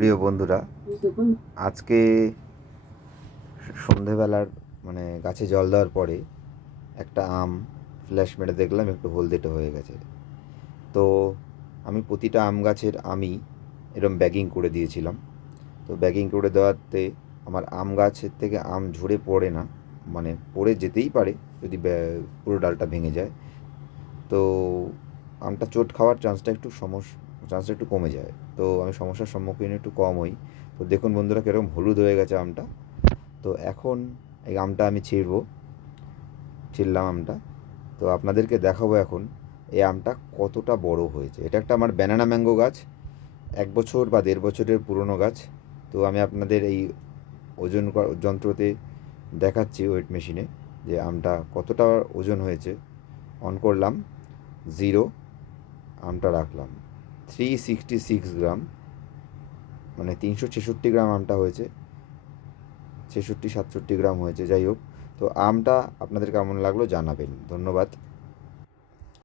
প্রিয় বন্ধুরা, আজকে সন্ধেবেলার গাছে জল দেওয়ার পরে একটা আম ফ্ল্যাশ মেরে দেখলাম একটু হলদেটে হয়ে গেছে। তো আমি প্রতিটা আম গাছের এরম ব্যাগিং করে দিয়েছিলাম। তো ব্যাগিং করে দেওয়াতে আমার আম গাছের থেকে আম ঝরে পড়ে না, পড়ে যেতেই পারে যদি পুরো ডালটা ভেঙে যায়। তো আমটা চোট খাওয়ার চান্সটা একটু কমে যায়। তো আমি সমস্যার সম্মুখীন একটু কম হই। তো দেখুন বন্ধুরা, কীরকম হলুদ হয়ে গেছে আমটা। তো এখন এই আমটা আমি ছিঁড়লাম আমটা। তো আপনাদেরকে দেখাবো এখন এই আমটা কতটা বড় হয়েছে। এটা একটা আমার ব্যানানা ম্যাঙ্গো গাছ, 1 বছর বা 1.5 বছরের পুরনো গাছ। তো আমি আপনাদের এই যন্ত্রতে দেখাচ্ছি, ওয়েট মেশিনে, যে আমটা কতটা ওজন হয়েছে। অন করলাম, 0। আমটা রাখলাম 366 গ্রাম, 366 গ্রাম আমটা হয়েছে, 66-67 গ্রাম হয়েছে। যাই হোক, তো আমটা আপনাদের কেমন লাগলো জানাবেন। ধন্যবাদ।